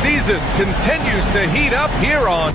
season continues to heat up here on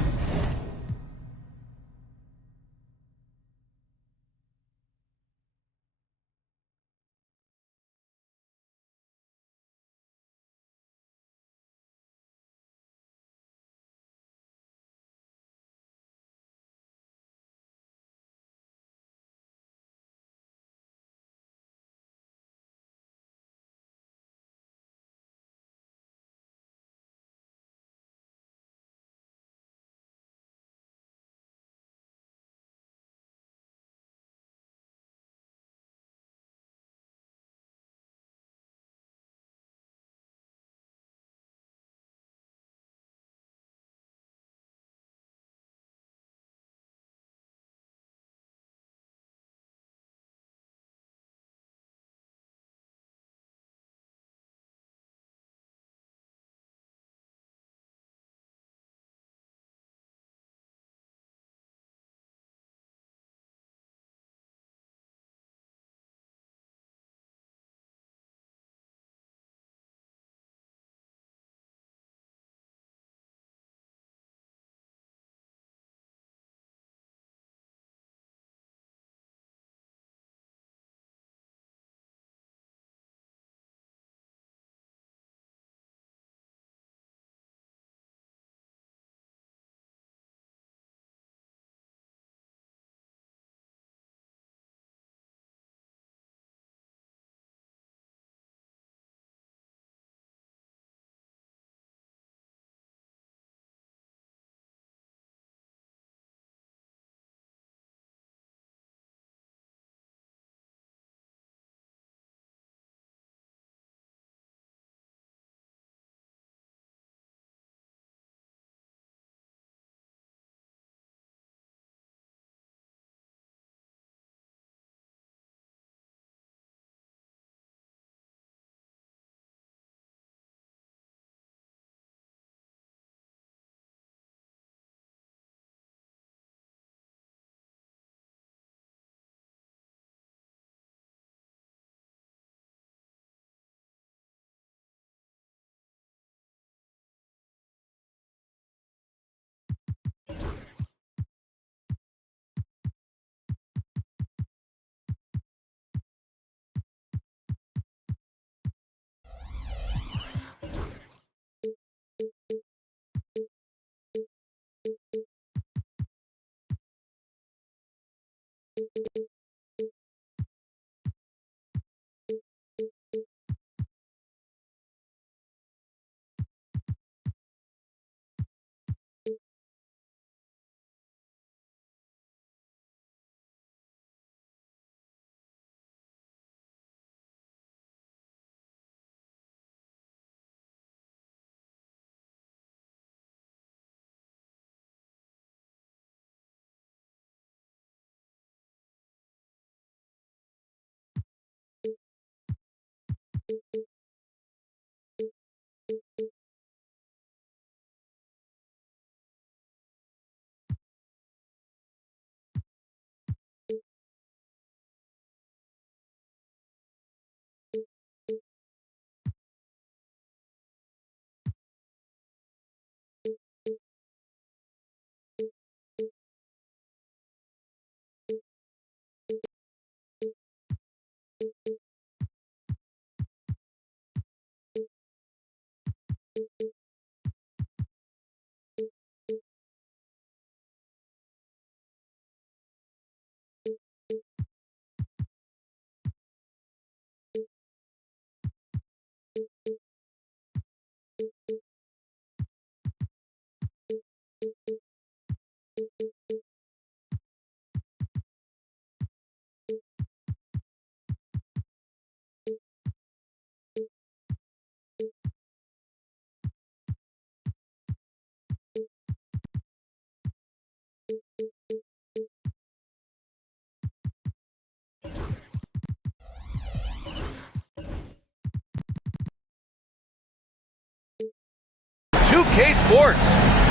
K Sports.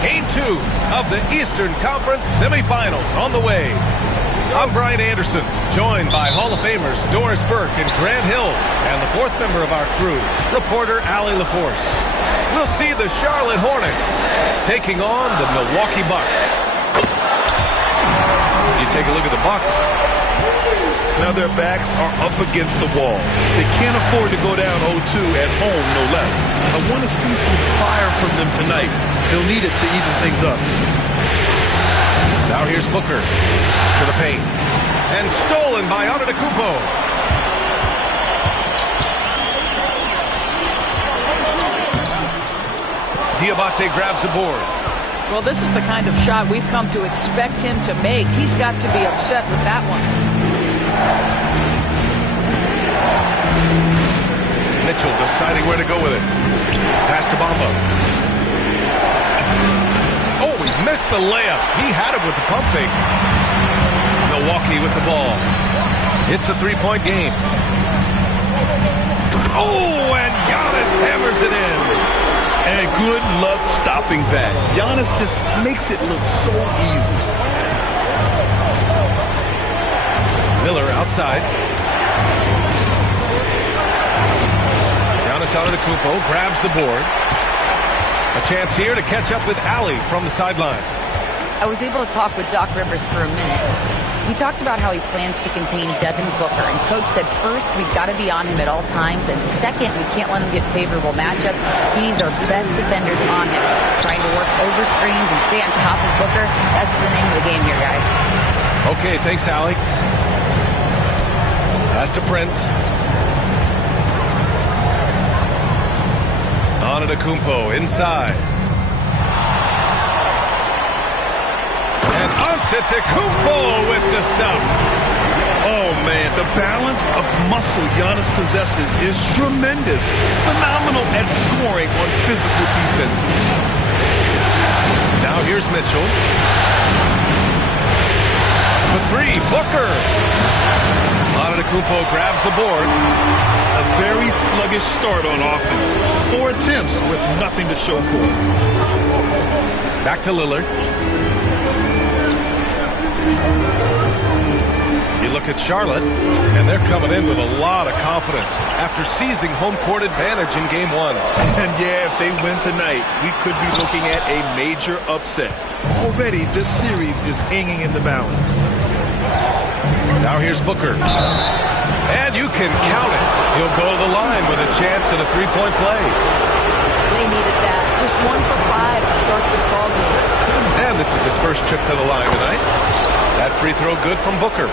Game 2 of the Eastern Conference semifinals on the way. I'm Brian Anderson, joined by Hall of Famers Doris Burke and Grant Hill, and the fourth member of our crew, reporter Allie LaForce. we'll see the Charlotte Hornets taking on the Milwaukee Bucks. You take a look at the Bucks. Now their backs are up against the wall. They can't afford to go down 0-2 at home, no less. I want to see some fire from them tonight. They'll need it to even things up. Now here's Booker to the paint. And stolen by Antetokounmpo. Diabate grabs the board. Well, this is the kind of shot we've come to expect him to make. He's got to be upset with that one. Mitchell deciding where to go with it. Pass to Bamba. Oh, he missed the layup. He had it with the pump fake. Milwaukee with the ball. It's a three-point game. Oh, and Giannis hammers it in. And good luck stopping that. Giannis just makes it look so easy. Miller outside. Giannis Antetokounmpo grabs the board. A chance here to catch up with Allie from the sideline. I was able to talk with Doc Rivers for a minute. We talked about how he plans to contain Devin Booker, and Coach said first, we've got to be on him at all times, and second, we can't let him get favorable matchups. He needs our best defenders on him, trying to work over screens and stay on top of Booker. That's the name of the game here, guys. Okay, thanks, Allie. Pass to Prince. Antetokounmpo inside. And Antetokounmpo with the stuff. Oh, man, the balance of muscle Giannis possesses is tremendous. Phenomenal at scoring on physical defense. Now here's Mitchell. The three, Booker. Antetokounmpo grabs the board. A very sluggish start on offense. 4 attempts with nothing to show for it. Back to Lillard. You look at Charlotte, and they're coming in with a lot of confidence after seizing home court advantage in Game 1. And yeah, if they win tonight, we could be looking at a major upset. Already, this series is hanging in the balance. Now here's Booker. And you can count it. He'll go to the line with a chance at a three-point play. They needed that. Just 1 for 5 to start this ball game. And this is his first trip to the line tonight. That free throw good from Booker.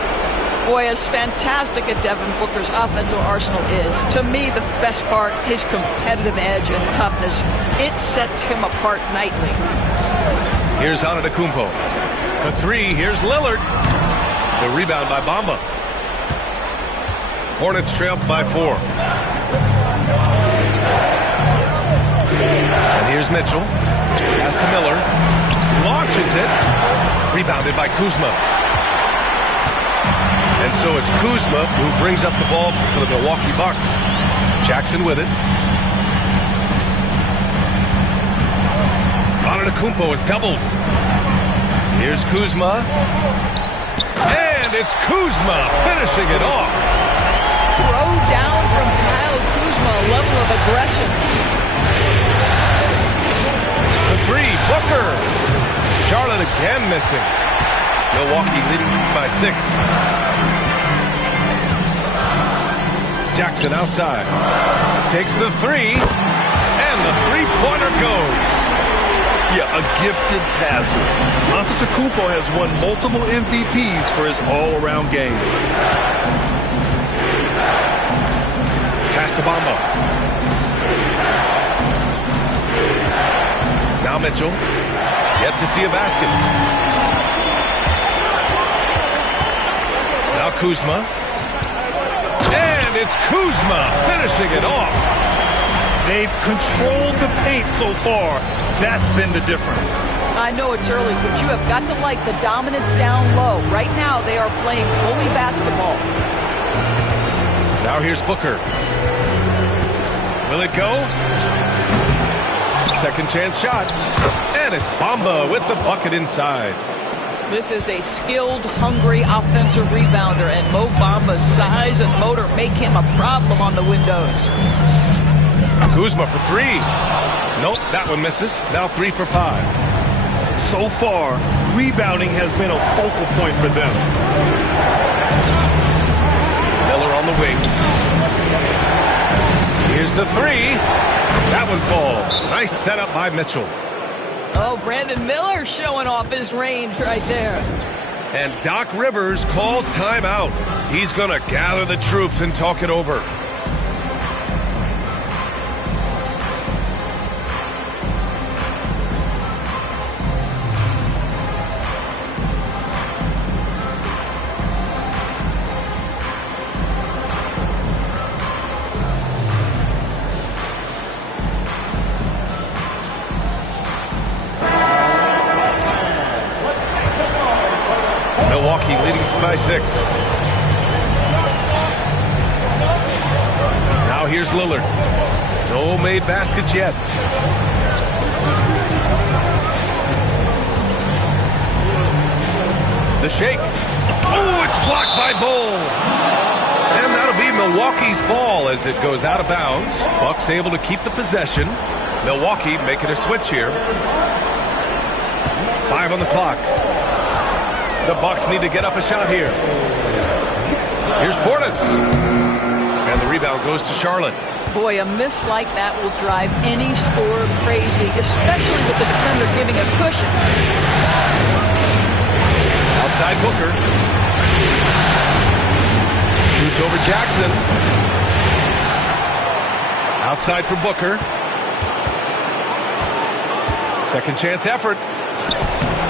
Boy, as fantastic as Devin Booker's offensive arsenal is, to me the best part, his competitive edge and toughness, it sets him apart nightly. Here's Antetokounmpo. For 3, here's Lillard. The rebound by Bamba. Hornets trail by 4. And here's Mitchell. Pass to Miller. Launches it. Rebounded by Kuzma. And so it's Kuzma who brings up the ball for the Milwaukee Bucks. Jackson with it. Antetokounmpo is doubled. Here's Kuzma. And it's Kuzma finishing it off. Throw down from Kyle Kuzma, a level of aggression. The 3, Booker. Charlotte again missing. Milwaukee leading by 6. Jackson outside. Takes the 3. And the three-pointer goes. Yeah, a gifted passer. Antetokounmpo has won multiple MVPs for his all-around game. Pass to Bamba. Now Mitchell. Yet to see a basket. Now Kuzma. And it's Kuzma finishing it off. They've controlled the paint so far. That's been the difference. I know it's early, but you have got to like the dominance down low. Right now, they are playing bully basketball. Now here's Booker. Will it go? Second chance shot. And it's Bamba with the bucket inside. This is a skilled, hungry offensive rebounder, and Mo Bamba's size and motor make him a problem on the windows. Kuzma for three. Nope, that one misses. Now 3 for 5. So far, rebounding has been a focal point for them. Miller on the wing. Here's the three. That one falls. Nice setup by Mitchell. Oh, Brandon Miller showing off his range right there. And Doc Rivers calls timeout. He's going to gather the troops and talk it over. Milwaukee leading by 6. Now here's Lillard. No made baskets yet. The shake. Oh, it's blocked by Bull. And that'll be Milwaukee's ball as it goes out of bounds. Bucks able to keep the possession. Milwaukee making a switch here. 5 on the clock. The Bucks need to get up a shot here. Here's Portis. And the rebound goes to Charlotte. Boy, a miss like that will drive any scorer crazy, especially with the defender giving a cushion. Outside Booker. Shoots over Jackson. Outside for Booker. Second chance effort.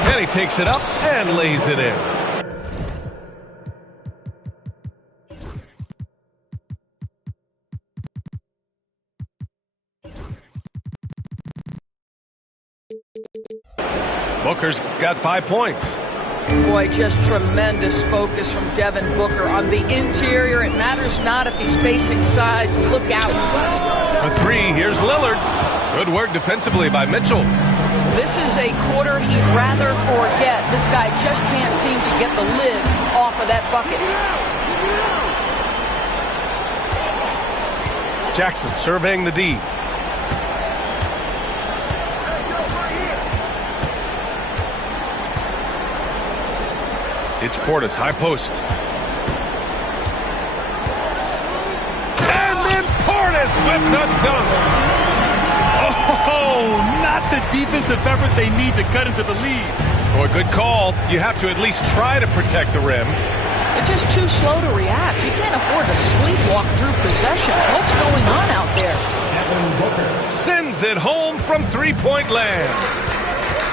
And he takes it up and lays it in. Booker's got 5 points. Boy, just tremendous focus from Devin Booker on the interior. It matters not if he's facing size. Look out. For 3, here's Lillard. Good work defensively by Mitchell. This is a quarter he'd rather forget. This guy just can't seem to get the lid off of that bucket. Jackson surveying the D. It's Portis, high post. And then Portis with the dunk. Oh, not the defensive effort they need to cut into the lead. Boy, good call. You have to at least try to protect the rim. It's just too slow to react. You can't afford to sleepwalk through possessions. What's going on out there? Sends it home from three-point land.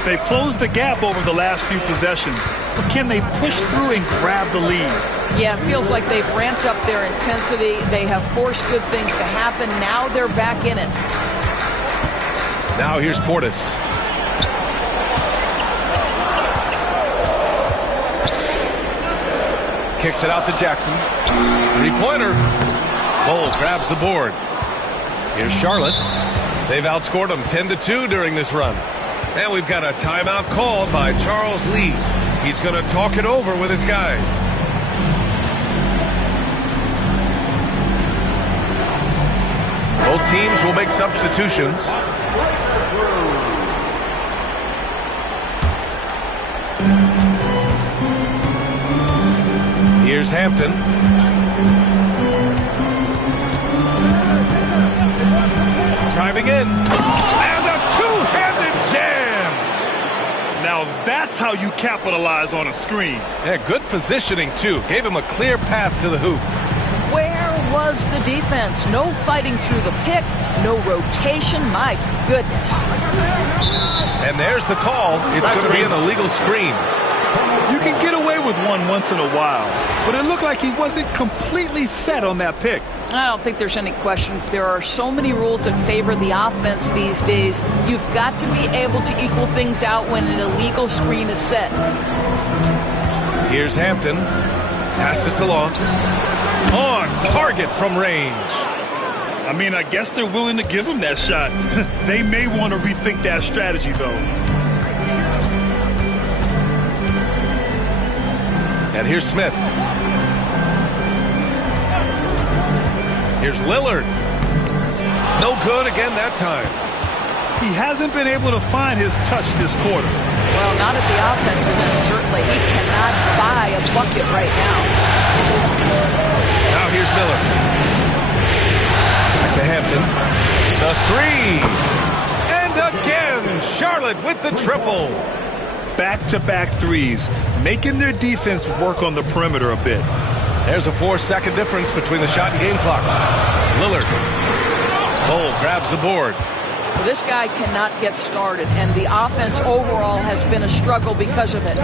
They've closed the gap over the last few possessions, but can they push through and grab the lead? Yeah, it feels like they've ramped up their intensity. They have forced good things to happen. Now they're back in it. Now here's Portis. Kicks it out to Jackson. Three-pointer. Bull grabs the board. Here's Charlotte. They've outscored them 10-2 during this run. And we've got a timeout called by Charles Lee. He's going to talk it over with his guys. Both teams will make substitutions. Here's Hampton. Driving in. And a two-handed jam. Now that's how you capitalize on a screen. Yeah, good positioning, too. Gave him a clear path to the hoop. Where was the defense? No fighting through the pick. No rotation. My goodness. And there's the call. It's going to be an illegal screen. You can get away with one once in a while, but it looked like he wasn't completely set on that pick. I don't think there's any question. There are so many rules that favor the offense these days. You've got to be able to equal things out when an illegal screen is set. Here's Hampton. Passes along. On target from range. I mean, I guess they're willing to give him that shot. They may want to rethink that strategy, though. And here's Smith. Here's Lillard. No good again that time. He hasn't been able to find his touch this quarter. Well, not at the offensive end, certainly. He cannot buy a bucket right now. Now here's Miller. Back to Hampton. The three. And again, Charlotte with the triple. Back-to-back threes, making their defense work on the perimeter a bit. There's a 4-second difference between the shot and game clock. Lillard. Cole grabs the board. Well, this guy cannot get started, and the offense overall has been a struggle because of it.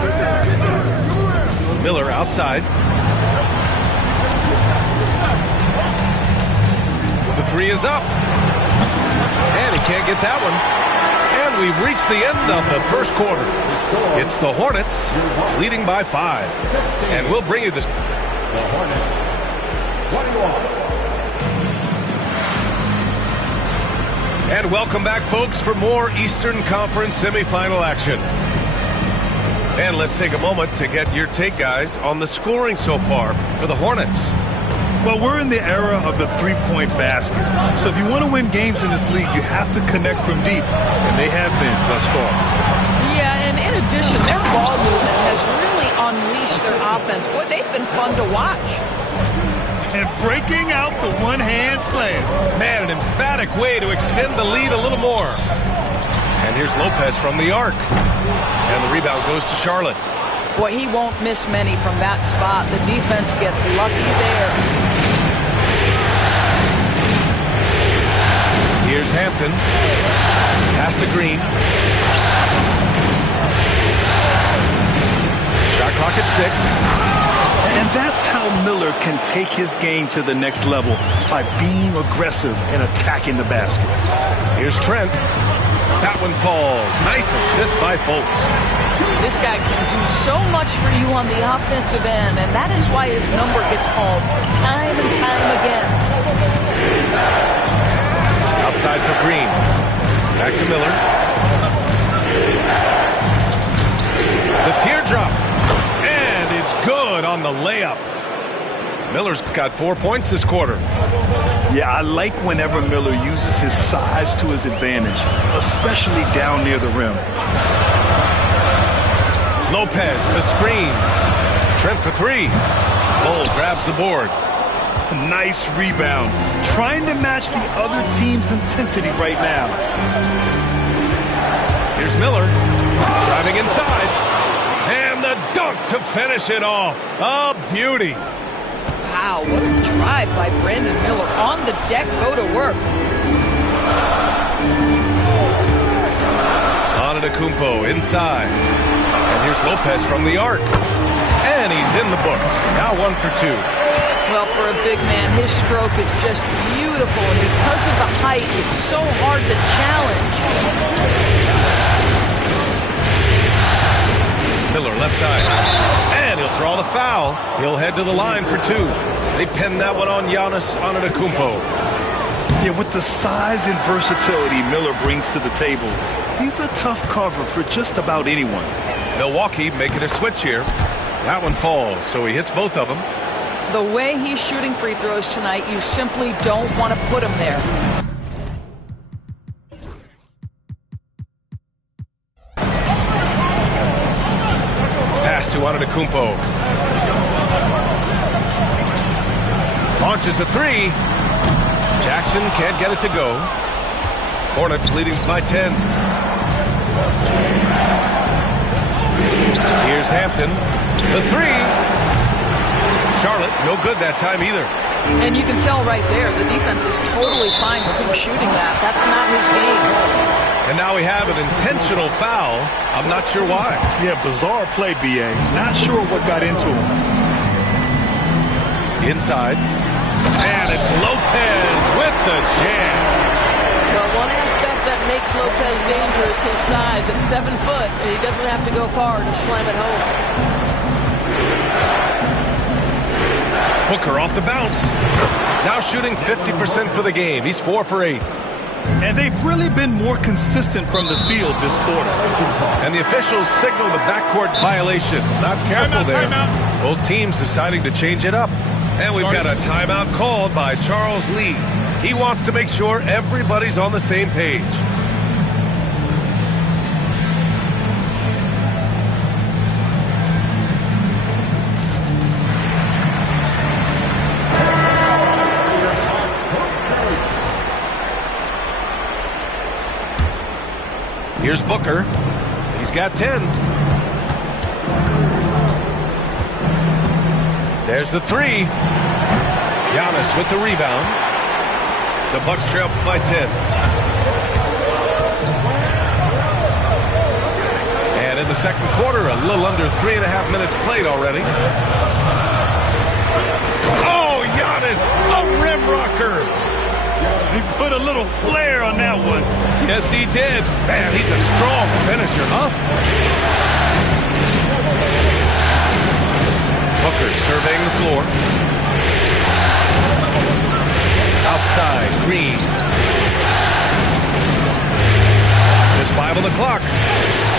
Miller outside. The three is up. And he can't get that one. And we've reached the end of the first quarter. It's the Hornets leading by 5. And we'll bring you this. The Hornets, 21. And welcome back, folks, for more Eastern Conference semifinal action. And let's take a moment to get your take, guys, on the scoring so far for the Hornets. Well, we're in the era of the three-point basket. So if you want to win games in this league, you have to connect from deep. And they have been thus far. Yeah, and in addition, their ball movement has really unleashed their offense. Boy, they've been fun to watch. And breaking out the one-hand slam. Man, an emphatic way to extend the lead a little more. And here's Lopez from the arc. And the rebound goes to Charlotte. Boy, he won't miss many from that spot. The defense gets lucky there. Here's Hampton. Pass to Green. Shot clock at 6. And that's how Miller can take his game to the next level, by being aggressive and attacking the basket. Here's Trent. That one falls. Nice assist by Fultz. This guy can do so much for you on the offensive end, and that is why his number gets called time and time again. Outside for Green. Back to Miller. The teardrop. And it's good on the layup. Miller's got 4 points this quarter. Yeah, I like whenever Miller uses his size to his advantage, especially down near the rim. Lopez, the screen. Trent for 3. Cole grabs the board. Nice rebound. Trying to match the other team's intensity right now. Here's Miller. Driving inside. And the dunk to finish it off. A beauty. Wow, what a drive by Brandon Miller. On the deck, go to work. Antetokounmpo inside. And here's Lopez from the arc. And he's in the books. Now 1 for 2. Well, for a big man, his stroke is just beautiful. And because of the height, it's so hard to challenge. Miller left side. And he'll draw the foul. He'll head to the line for 2. They pin that one on Giannis Antetokounmpo. Yeah, with the size and versatility Miller brings to the table, he's a tough cover for just about anyone. Milwaukee making a switch here. That one falls, so he hits both of them. The way he's shooting free throws tonight, you simply don't want to put him there. Pass to Antetokounmpo. Launches a 3. Jackson can't get it to go. Hornets leading by 10. Here's Hampton. The 3. Charlotte, no good that time either. And you can tell right there, the defense is totally fine with him shooting that. That's not his game. And now we have an intentional foul. I'm not sure why. Yeah, bizarre play, B.A. Not sure what got into him. Inside. And it's Lopez with the jam. Well, one aspect that makes Lopez dangerous, his size. At 7 foot, he doesn't have to go far to slam it home. Booker off the bounce. Now shooting 50% for the game. He's 4 for 8. And they've really been more consistent from the field this quarter. And the officials signal the backcourt violation. Not careful there. Both teams deciding to change it up. And we've got a timeout called by Charles Lee. He wants to make sure everybody's on the same page. Here's Booker. He's got 10. There's the three. Giannis with the rebound. The Bucks trail by 10. And in the second quarter, a little under 3.5 minutes played already. Oh, Giannis, a rim rocker. He put a little flair on that one. Yes, he did. Man, he's a strong finisher, huh? Booker surveying the floor. Outside, Green. There's 5 on the clock.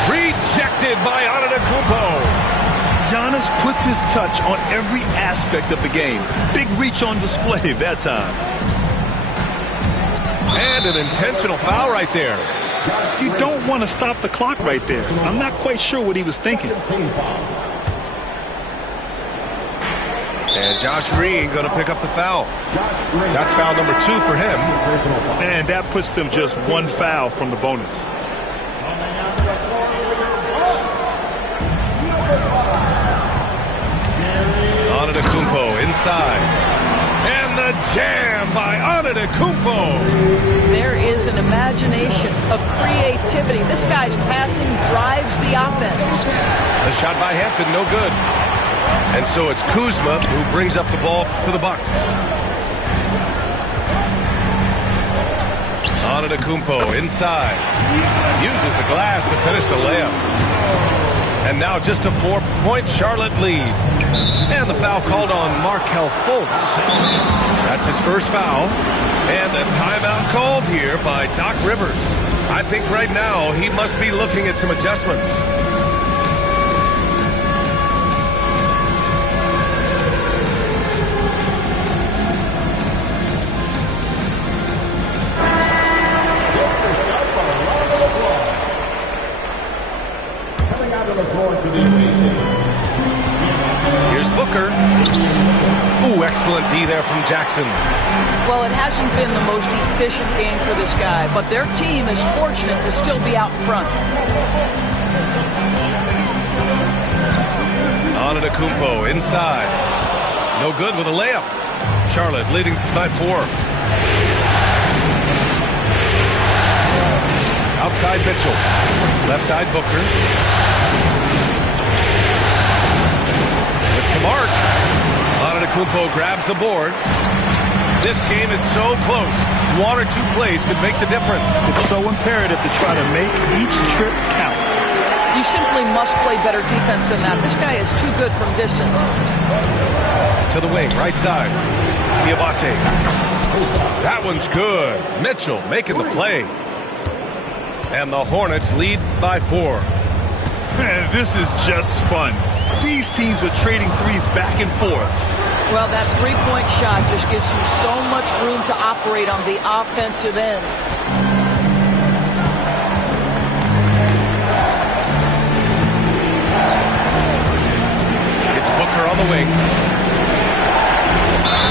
Rejected by Antetokounmpo. Giannis puts his touch on every aspect of the game. Big reach on display that time. And an intentional foul right there. You don't want to stop the clock right there. I'm not quite sure what he was thinking. And Josh Green going to pick up the foul. That's foul number 2 for him. And that puts them just 1 foul from the bonus. Antetokounmpo inside. And the jam by Antetokounmpo. There is an imagination, a creativity. This guy's passing drives the offense. The shot by Hampton, no good. And so it's Kuzma who brings up the ball for the Bucks. Antetokounmpo inside. Uses the glass to finish the layup. And now just a 4-point Charlotte lead. And the foul called on Markelle Fultz. That's his first foul. And the timeout called here by Doc Rivers. I think right now he must be looking at some adjustments. Here's Booker. Ooh, excellent D there from Jackson. Well, it hasn't been the most efficient game for this guy, but their team is fortunate to still be out in front. Antetokounmpo inside. No good with a layup. Charlotte leading by 4. Outside Mitchell. Left side Booker. With the mark. Antetokounmpo grabs the board. This game is so close. 1 or 2 plays could make the difference. It's so imperative to try to make each trip count. You simply must play better defense than that. This guy is too good from distance. To the wing, right side. Diabate. That one's good. Mitchell making the play. And the Hornets lead by 4. Man, this is just fun. These teams are trading threes back and forth. Well, that three-point shot just gives you so much room to operate on the offensive end. It's Booker on the wing.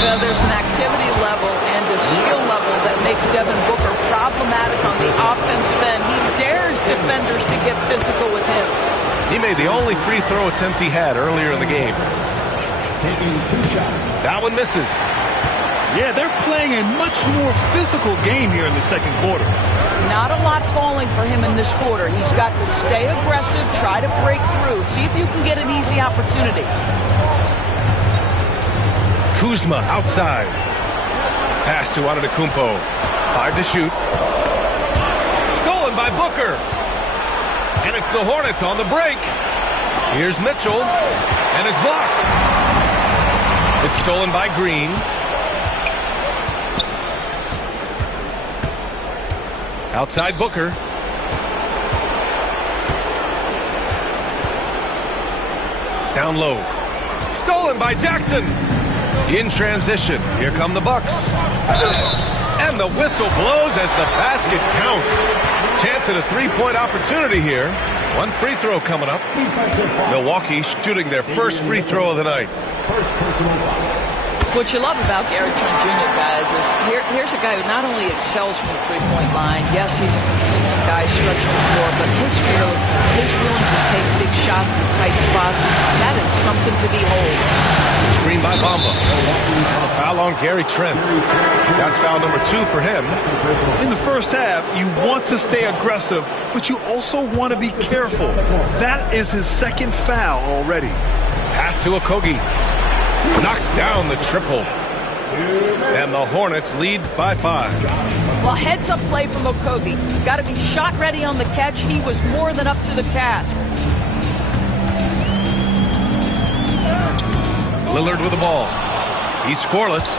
Well, there's an activity level and a skill level that makes Devin Booker problematic on the offensive end. He dares defenders to get physical with him. He made the only free throw attempt he had earlier in the game. That one misses. Yeah, they're playing a much more physical game here in the second quarter. Not a lot falling for him in this quarter. He's got to stay aggressive, try to break through, see if you can get an easy opportunity. Kuzma outside. Pass to Antetokounmpo. 5 to shoot. Stolen by Booker. And it's the Hornets on the break. Here's Mitchell. And it's blocked. It's stolen by Green. Outside Booker. Down low. Stolen by Jackson. In transition, here come the Bucks. And the whistle blows as the basket counts. Chance at a three-point opportunity here. One free throw coming up. Milwaukee shooting their first free throw of the night. First personal foul. What you love about Gary Trent Jr., guys, is here's a guy who not only excels from the three-point line, yes, he's a consistent guy stretching the floor, but his fearlessness, his willing to take big shots in tight spots, that is something to behold. Screen by Bamba. And a foul on Gary Trent. That's foul number 2 for him. In the first half, you want to stay aggressive, but you also want to be careful. That is his second foul already. Pass to Okogie. Knocks down the triple. And the Hornets lead by 5. Well, heads-up play from Okogie. Got to be shot ready on the catch. He was more than up to the task. Lillard with the ball. He's scoreless.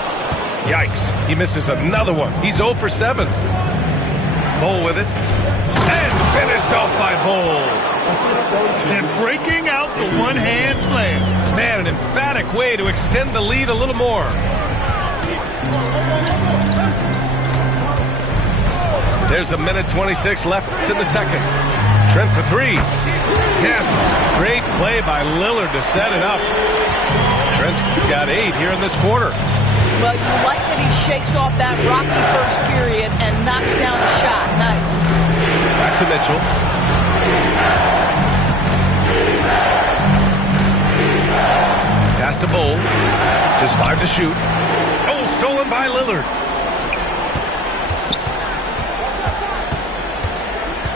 Yikes. He misses another one. He's 0 for 7. Bol with it. And finished off by Bol. And breaking out the one-hand slam. Man, an emphatic way to extend the lead a little more. There's a minute 26 left in the second. Trent for 3. Yes, great play by Lillard to set it up. Trent's got 8 here in this quarter. Well, you like that he shakes off that rocky first period and knocks down a shot. Nice. Back to Mitchell. Pass to Bol. Just 5 to shoot. Oh, stolen by Lillard.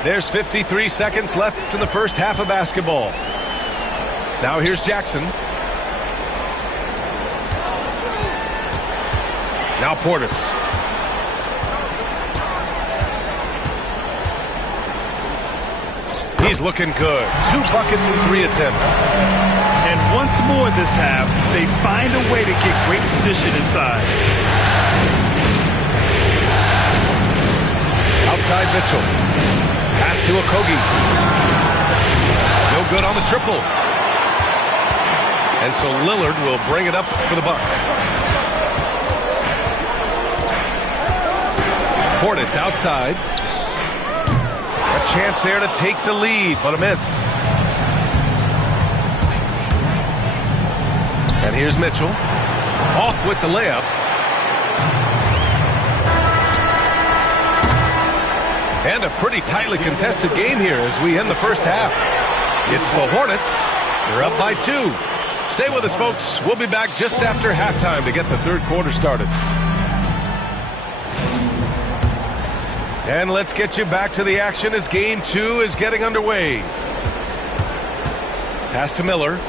There's 53 seconds left in the first half of basketball. Now here's Jackson. Now Portis. He's looking good. 2 buckets in 3 attempts. And once more this half, they find a way to get great position inside. Outside Mitchell. Pass to Okogie. No good on the triple. And so Lillard will bring it up for the Bucks. Portis outside. A chance there to take the lead, but a miss. And here's Mitchell. Off with the layup. And a pretty tightly contested game here as we end the first half. It's the Hornets. They're up by 2. Stay with us, folks. We'll be back just after halftime to get the third quarter started. And let's get you back to the action as game 2 is getting underway. Pass to Miller.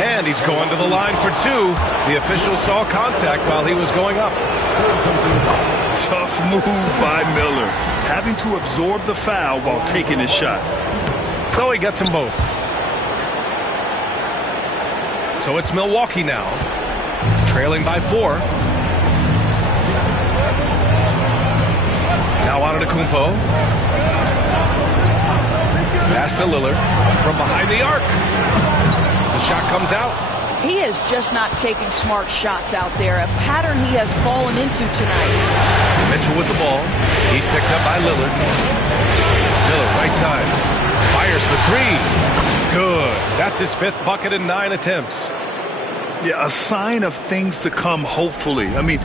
And he's going to the line for 2. The official saw contact while he was going up. Tough move by Miller, having to absorb the foul while taking his shot. So he gets them both. So it's Milwaukee now, trailing by 4. Now Antetokounmpo. Pass to Lillard from behind the arc. The shot comes out. He is just not taking smart shots out there, a pattern he has fallen into tonight. Mitchell with the ball. He's picked up by Lillard. Miller right side. Fires for 3. Good. That's his 5th bucket in 9 attempts. Yeah, a sign of things to come, hopefully. I mean,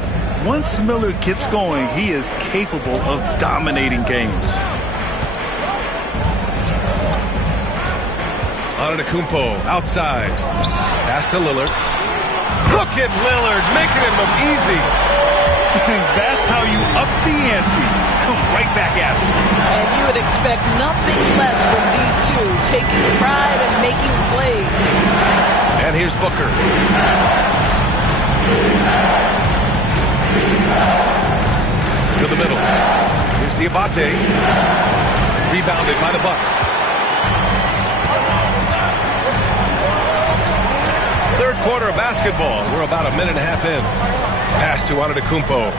once Miller gets going, he is capable of dominating games. Antetokounmpo outside. Pass to Lillard. Look at Lillard making it look easy. That's how you up the ante. Come right back at him. And you would expect nothing less from these two, taking pride and making plays. And here's Booker. To the middle. Here's Diabate. Rebounded by the Bucks. Third quarter of basketball. We're about a minute and a half in. Pass to Antetokounmpo.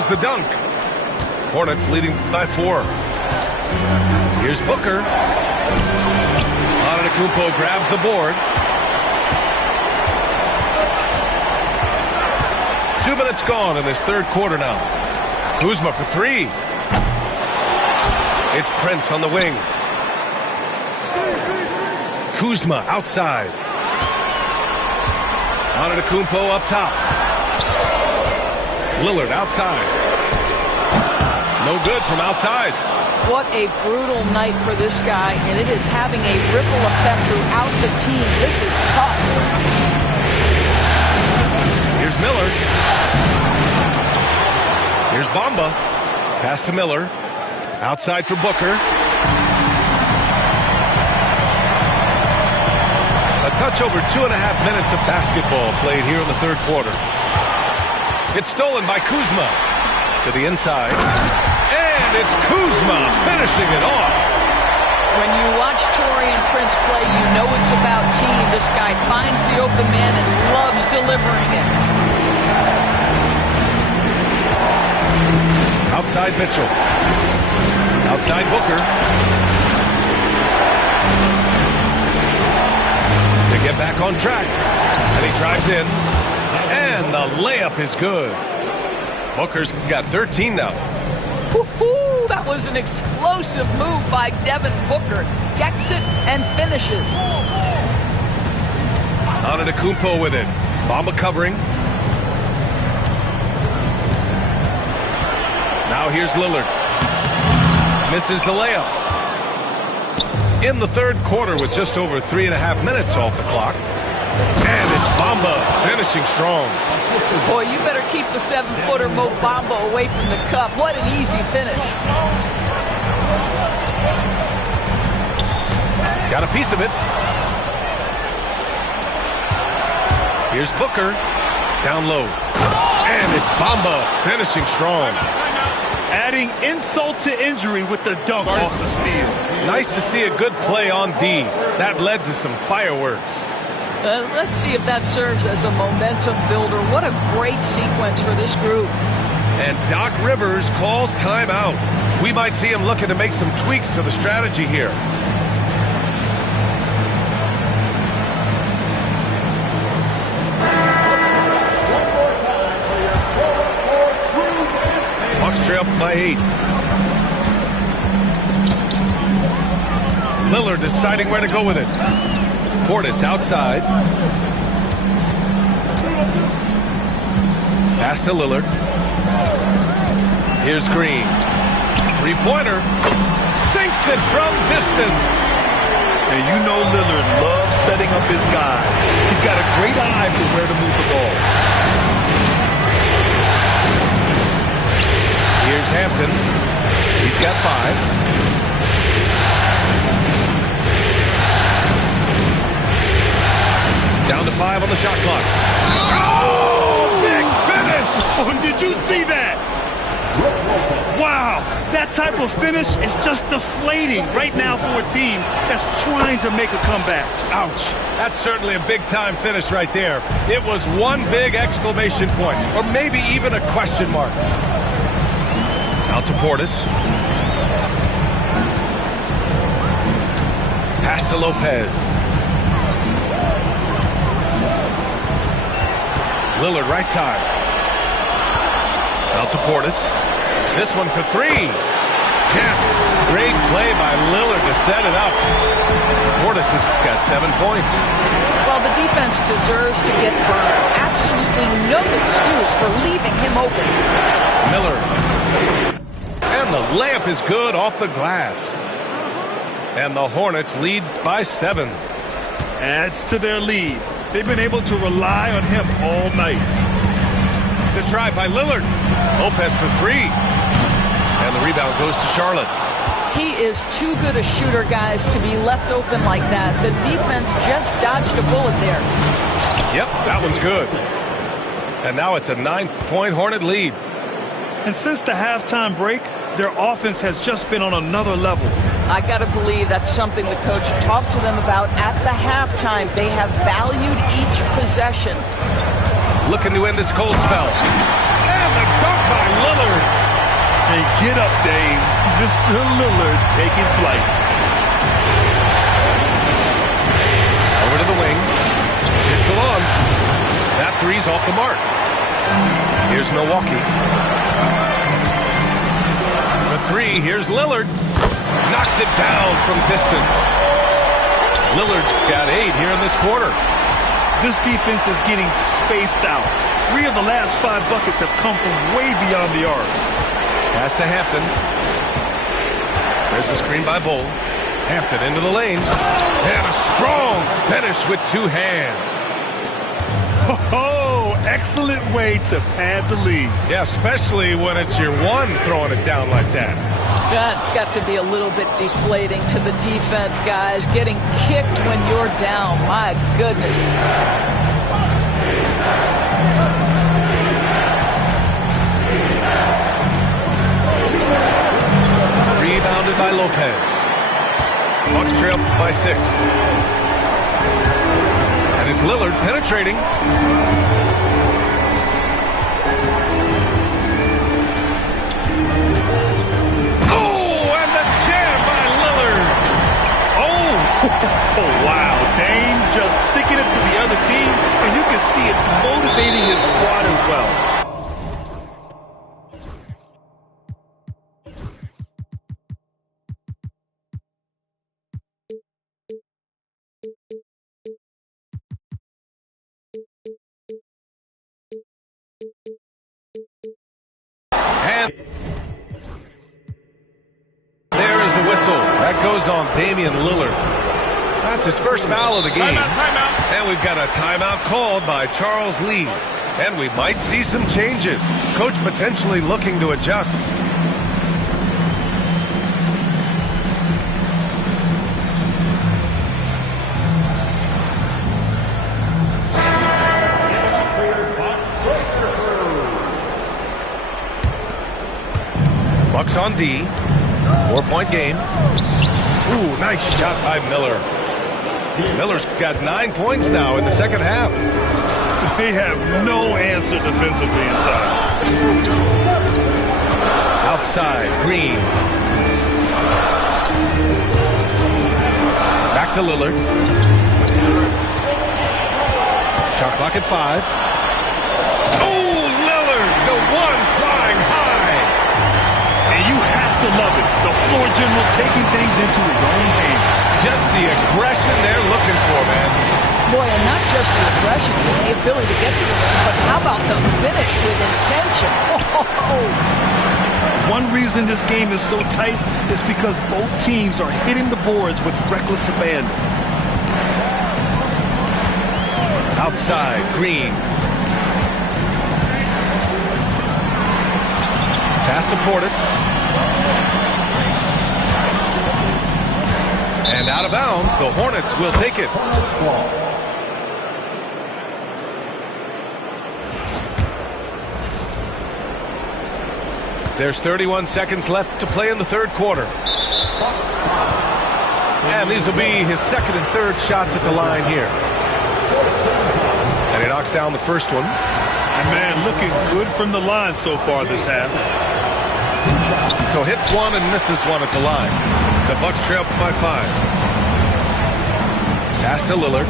misses the dunk. Hornets leading by 4. Here's Booker. Antetokounmpo grabs the board. 2 minutes gone in this third quarter now. Kuzma for 3. It's Prince on the wing. Kuzma outside. Antetokounmpo up top. Lillard outside. No good from outside. What a brutal night for this guy, and it is having a ripple effect throughout the team. This is tough. Here's Miller. Here's Bamba. Pass to Miller. Outside for Booker. A touch over 2.5 minutes of basketball played here in the third quarter. It's stolen by Kuzma. To the inside. And it's Kuzma finishing it off. When you watch Taurean Prince play, you know it's about team. This guy finds the open man and loves delivering it. Outside Mitchell. Outside Booker. To get back on track. And he drives in. And the layup is good. Booker's got 13 now. Woo-hoo! That was an explosive move by Devin Booker. Decks it and finishes. Antetokounmpo with it. Bamba covering. Now here's Lillard. Misses the layup. In the third quarter with just over 3.5 minutes off the clock. And it's Bamba finishing strong. Boy, you better keep the 7-footer Mo Bamba away from the cup. What an easy finish. Got a piece of it. Here's Booker. Down low. And it's Bamba finishing strong. Adding insult to injury with the dunk off the steal. Nice to see a good play on D. That led to some fireworks. Let's see if that serves as a momentum builder. What a great sequence for this group. And Doc Rivers calls timeout. We might see him looking to make some tweaks to the strategy here. Bucks trail by 8. Lillard deciding where to go with it. Portis outside. Pass to Lillard. Here's Green. Three-pointer. Sinks it from distance. And you know Lillard loves setting up his guys. He's got a great eye for where to move the ball. Here's Hampton. He's got 5. Down to 5 on the shot clock. Oh, big finish! Oh, did you see that? Wow, that type of finish is just deflating right now for a team that's trying to make a comeback. Ouch. That's certainly a big-time finish right there. It was one big exclamation point, or maybe even a question mark. Out to Portis. Pass to Lopez. Lillard right side. Out to Portis. This one for 3. Yes! Great play by Lillard to set it up. Portis has got 7 points. Well, the defense deserves to get burned. Absolutely no excuse for leaving him open. Miller. And the layup is good off the glass. And the Hornets lead by 7. Adds to their lead. They've been able to rely on him all night. The try by Lillard. Lopez for 3. And the rebound goes to Charlotte. He is too good a shooter, guys, to be left open like that. The defense just dodged a bullet there. Yep, that one's good. And now it's a 9-point Hornet lead. And since the halftime break, their offense has just been on another level. I got to believe that's something the coach talked to them about at the halftime. They have valued each possession. Looking to end this cold spell. And And the dunk by Lillard. Hey, get up, Dame. Mr. Lillard taking flight. Over to the wing. Here's Salon. That three's off the mark. Here's Milwaukee. For three, here's Lillard. Knocks it down from distance. Lillard's got 8 here in this quarter. This defense is getting spaced out. 3 of the last 5 buckets have come from way beyond the arc. Pass to Hampton. There's a screen by Bull. Hampton into the lanes. And a strong finish with 2 hands. Oh, excellent way to pad the lead. Yeah, especially when it's your one throwing it down like that. That's got to be a little bit deflating to the defense, guys. Getting kicked when you're down. My goodness. Rebounded by Lopez. Bucks trail by 6. And it's Lillard penetrating. Oh, wow. Dame just sticking it to the other team, and you can see it's motivating his squad as well. And there is the whistle. That goes on Damian Lillard. That's his first foul of the game. Timeout. And we've got a timeout called by Charles Lee. And we might see some changes. Coach potentially looking to adjust. Bucks on D. 4-point game. Ooh, nice shot by Miller. Miller's got 9 points now in the second half. They have no answer defensively inside. Outside, Green. Back to Lillard. Shot clock at 5. Oh, Lillard, the one flying high. And you have to love it. The floor general taking things into his own hands. Just the aggression they're looking for, man. Boy, and not just the aggression, but the ability to get to the rim, but how about the finish with intention? Oh. One reason this game is so tight is because both teams are hitting the boards with reckless abandon. Outside, Green. Pass to Portis. And out of bounds, the Hornets will take it. There's 31 seconds left to play in the third quarter. And these will be his second and third shots at the line here. And he knocks down the first one. And man, looking good from the line so far this half. So hits one and misses one at the line. The Bucks trail by 5. Pass to Lillard.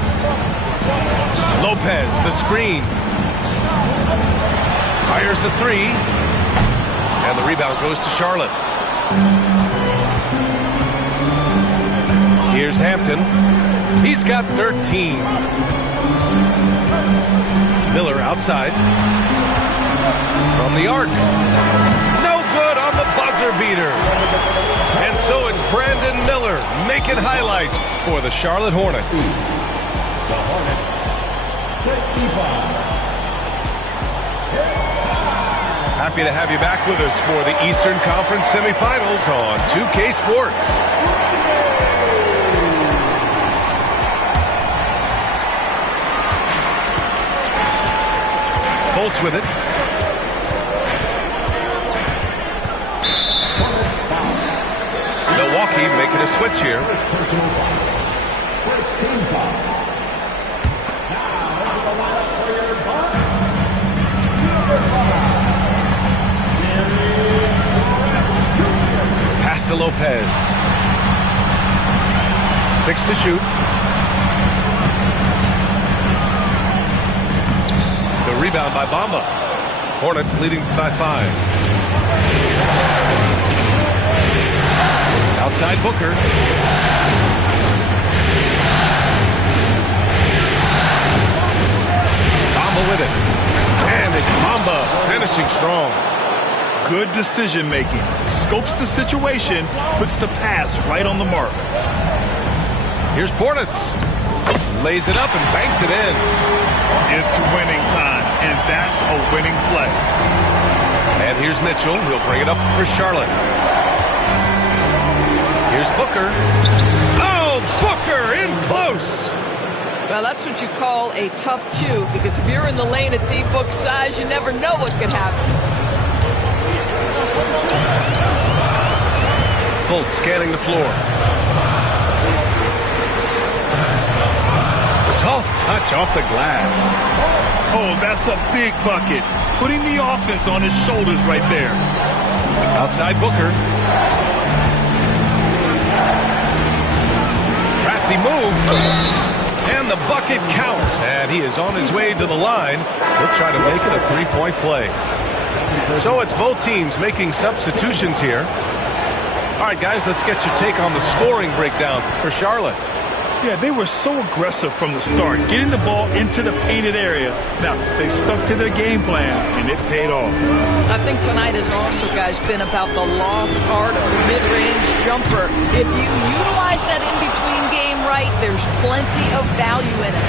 Lopez, the screen. Fires the 3. And the rebound goes to Charlotte. Here's Hampton. He's got 13. Miller outside. From the arc. No good on the buzzer beater. And so it's Brandon Miller making highlights for the Charlotte Hornets. The Hornets, 65. Happy to have you back with us for the Eastern Conference semifinals on 2K Sports. Fultz with it. Milwaukee making a switch here. First team foul. Now into the lineup for your Bucks, number 5. Lopez. 6 to shoot. The rebound by Bamba. Hornets leading by 5. Outside Booker. Bamba with it. And it's Bamba finishing strong. Good decision making. Scopes the situation, puts the pass right on the mark. Here's Portis. Lays it up and banks it in. It's winning time, and that's a winning play. And here's Mitchell. He'll bring it up for Charlotte. Here's Booker. Oh, Booker in close. Well, that's what you call a tough two, because if you're in the lane at D-Book size, you never know what could happen. Fultz scanning the floor. Soft touch off the glass. Oh, that's a big bucket. Putting the offense on his shoulders right there. Outside Booker. Crafty move. And the bucket counts. And he is on his way to the line. He'll try to make it a three-point play. So it's both teams making substitutions here. All right, guys, let's get your take on the scoring breakdown for Charlotte. Yeah, they were so aggressive from the start, getting the ball into the painted area. Now, they stuck to their game plan, and it paid off. I think tonight has also, guys, been about the lost art of the mid-range jumper. If you utilize that in-between game right, there's plenty of value in it.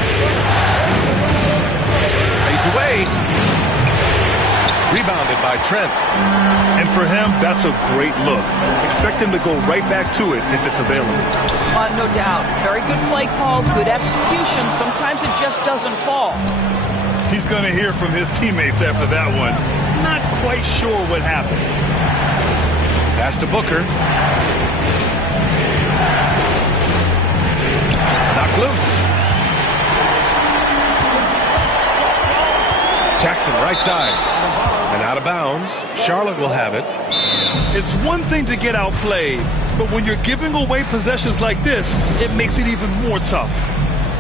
Fades away. Rebounded by Trent. And for him, that's a great look. Expect him to go right back to it if it's available. No doubt. Very good play call, good execution. Sometimes it just doesn't fall. He's going to hear from his teammates after that one. Not quite sure what happened. Pass to Booker. Knocked loose. Jackson, right side. And out of bounds. Charlotte will have it. It's one thing to get outplayed, but when you're giving away possessions like this, it makes it even more tough.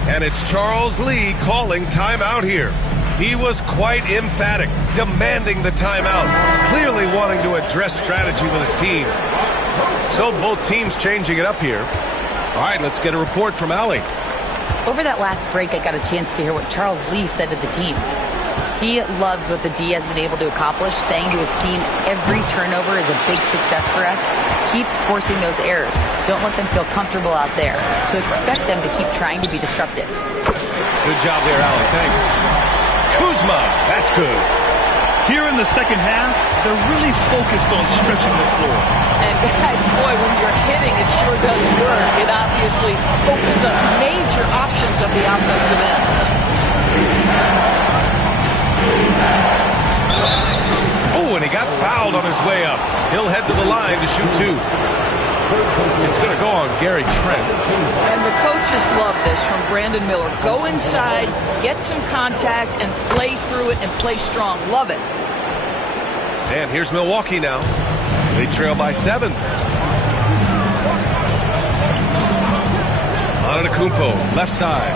And it's Charles Lee calling timeout here. He was quite emphatic, demanding the timeout, clearly wanting to address strategy with his team. So both teams changing it up here. All right, let's get a report from Allie. Over that last break, I got a chance to hear what Charles Lee said to the team. He loves what the D has been able to accomplish, saying to his team, every turnover is a big success for us. Keep forcing those errors. Don't let them feel comfortable out there. So expect them to keep trying to be disruptive. Good job there, Allie. Thanks. Kuzma, that's good. Here in the second half, they're really focused on stretching the floor. And guys, boy, when you're hitting, it sure does work. It obviously opens up major options of the offensive end. Oh, and he got fouled on his way up. He'll head to the line to shoot two. It's going to go on Gary Trent. And the coaches love this from Brandon Miller. Go inside, get some contact, and play through it and play strong. Love it. And here's Milwaukee now. They trail by 7. Antetokounmpo, left side.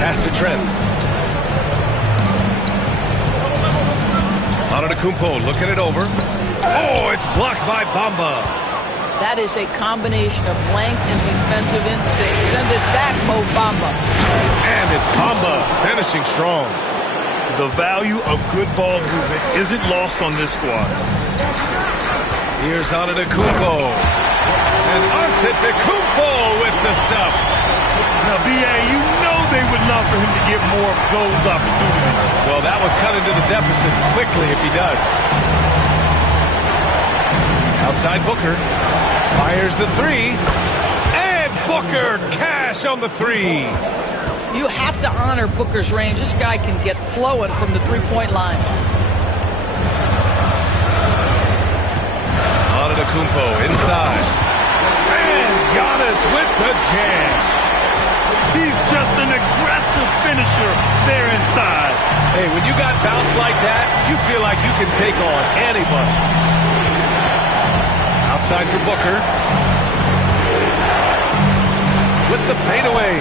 Pass to Trent. Antetokounmpo looking it over. Oh, it's blocked by Bamba. That is a combination of length and defensive instinct. Send it back, Mo Bamba. And it's Bamba finishing strong. The value of good ball movement isn't lost on this squad. Here's Antetokounmpo. And Antetokounmpo with the stuff. Now, B.A., you know they would love for him to get more of those opportunities. Well, that would cut into the deficit quickly if he does. Outside Booker. Fires the three. And Booker cash on the three. You have to honor Booker's range. This guy can get flowing from the three-point line. Antetokounmpo inside. And Giannis with the jam. He's just an aggressive finisher there inside. Hey, when you got bounce like that, you feel like you can take on anybody. Outside for Booker. With the fadeaway.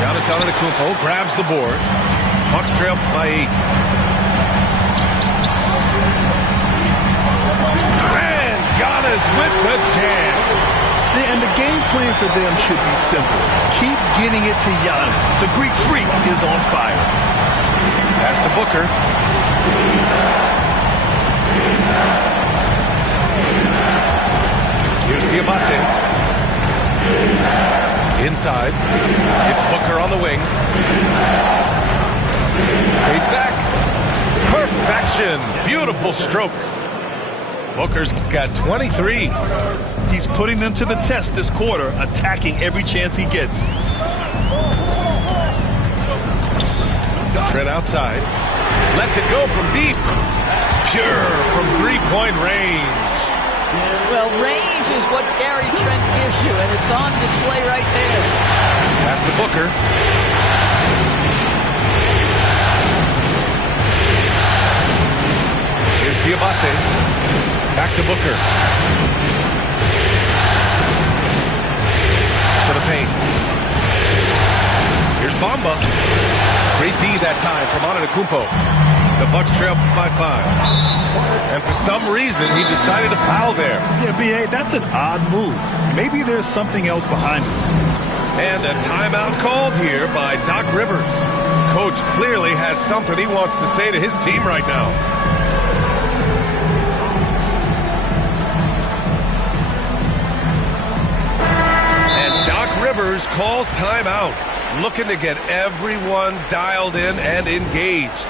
Giannis Antetokounmpo grabs the board. Bucks trail by 8. And Giannis with the jam. And the game plan for them should be simple. Keep getting it to Giannis. The Greek freak is on fire. Pass to Booker. Here's Diabate. Inside. It's Booker on the wing. Fades back. Perfection. Beautiful stroke. Booker's got 23. He's putting them to the test this quarter, attacking every chance he gets. Trent outside. Lets it go from deep. Pure from three-point range. Well, range is what Gary Trent gives you, and it's on display right there. Pass to Booker. Here's Diabate. Back to Booker. To the paint. Here's Bamba. Great D that time from Antetokounmpo. The Bucks trail by 5. And for some reason, he decided to foul there. Yeah, B.A., that's an odd move. Maybe there's something else behind it. And a timeout called here by Doc Rivers. Coach clearly has something he wants to say to his team right now. And Doc Rivers calls timeout, looking to get everyone dialed in and engaged.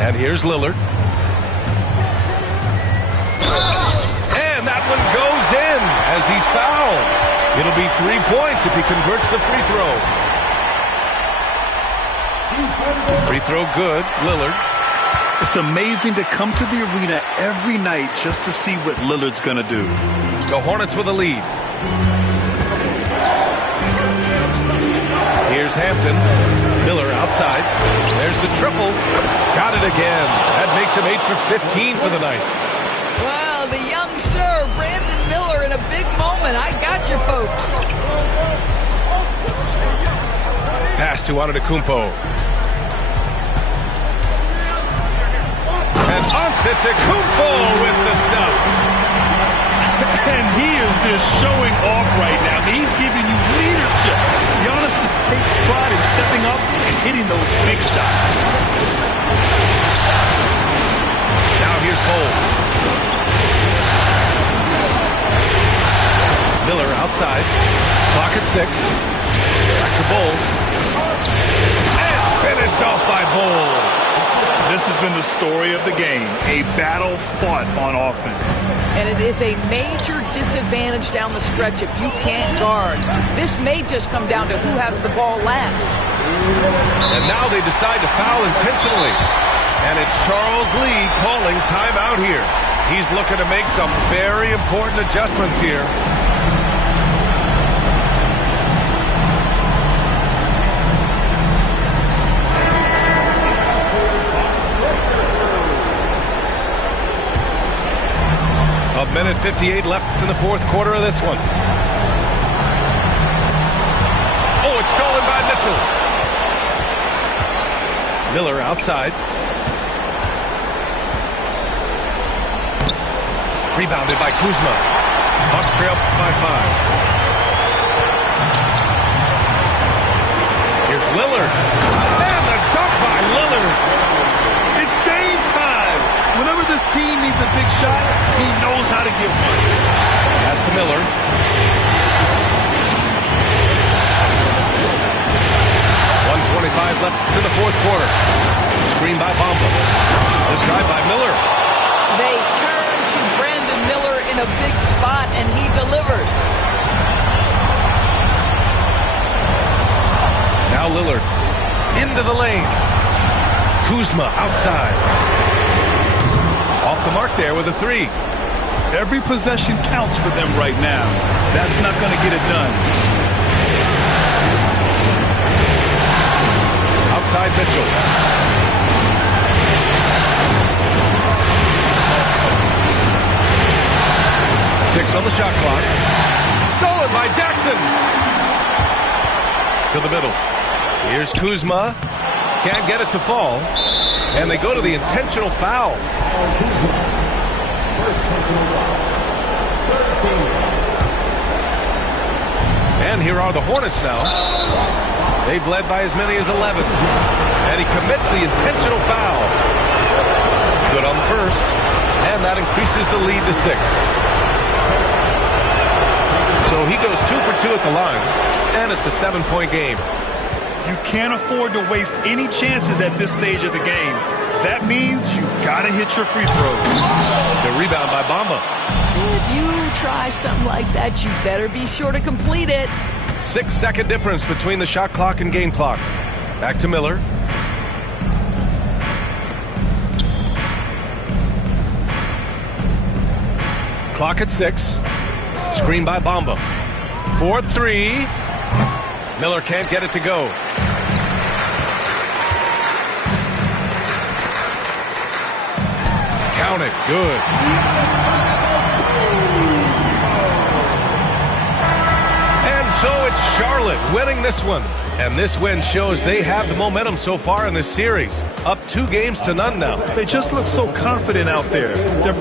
And here's Lillard. And that one goes in as he's fouled. It'll be 3 points if he converts the free throw. Free throw good, Lillard. It's amazing to come to the arena every night just to see what Lillard's going to do. The Hornets with a lead. Here's Hampton. Miller outside. There's the triple. Got it again. That makes him 8 for 15 for the night. Well, the young sir, Brandon Miller, in a big moment. I got you, folks. Pass to Antetokounmpo. And Antetokounmpo with the stuff. And he is just showing off right now. I mean, he's giving you leadership. Giannis just takes pride in stepping up and hitting those big shots. Now here's Cole. Miller outside. Clock at 6. Back to Bull. And finished off by Bull. This has been the story of the game. A battle fought on offense. And it is a major disadvantage down the stretch if you can't guard. This may just come down to who has the ball last. And now they decide to foul intentionally. And it's Charles Lee calling timeout here. He's looking to make some very important adjustments here. A minute 58 left in the fourth quarter of this one. Oh, it's stolen by Mitchell. Miller outside. Rebounded by Kuzma. Bucks trail by 5. Here's Lillard. And the dunk by Lillard. It's game time. Whenever this team needs a big shot, he knows how to get one. Pass to Miller. .125 left to the fourth quarter. Screen by Bamba. The drive by Miller. They turn to Brandon Miller in a big spot, and he delivers. Now Lillard into the lane. Kuzma outside. Off the mark there with a 3. Every possession counts for them right now. That's not going to get it done. Outside Mitchell. Six on the shot clock. Stolen by Jackson. To the middle. Here's Kuzma. Can't get it to fall. And they go to the intentional foul. And here are the Hornets now. They've led by as many as 11. And he commits the intentional foul. Good on the first. And that increases the lead to 6. So he goes 2 for 2 at the line. And it's a 7-point game. You can't afford to waste any chances at this stage of the game. That means you gotta hit your free throws. The rebound by Bamba. If you try something like that, you better be sure to complete it. 6-second difference between the shot clock and game clock. Back to Miller. Clock at 6. Screen by Bamba. 4-3. Miller can't get it to go. Count it. Good. And so it's Charlotte winning this one. And this win shows they have the momentum so far in this series. Up 2 games to none now. They just look so confident out there. They're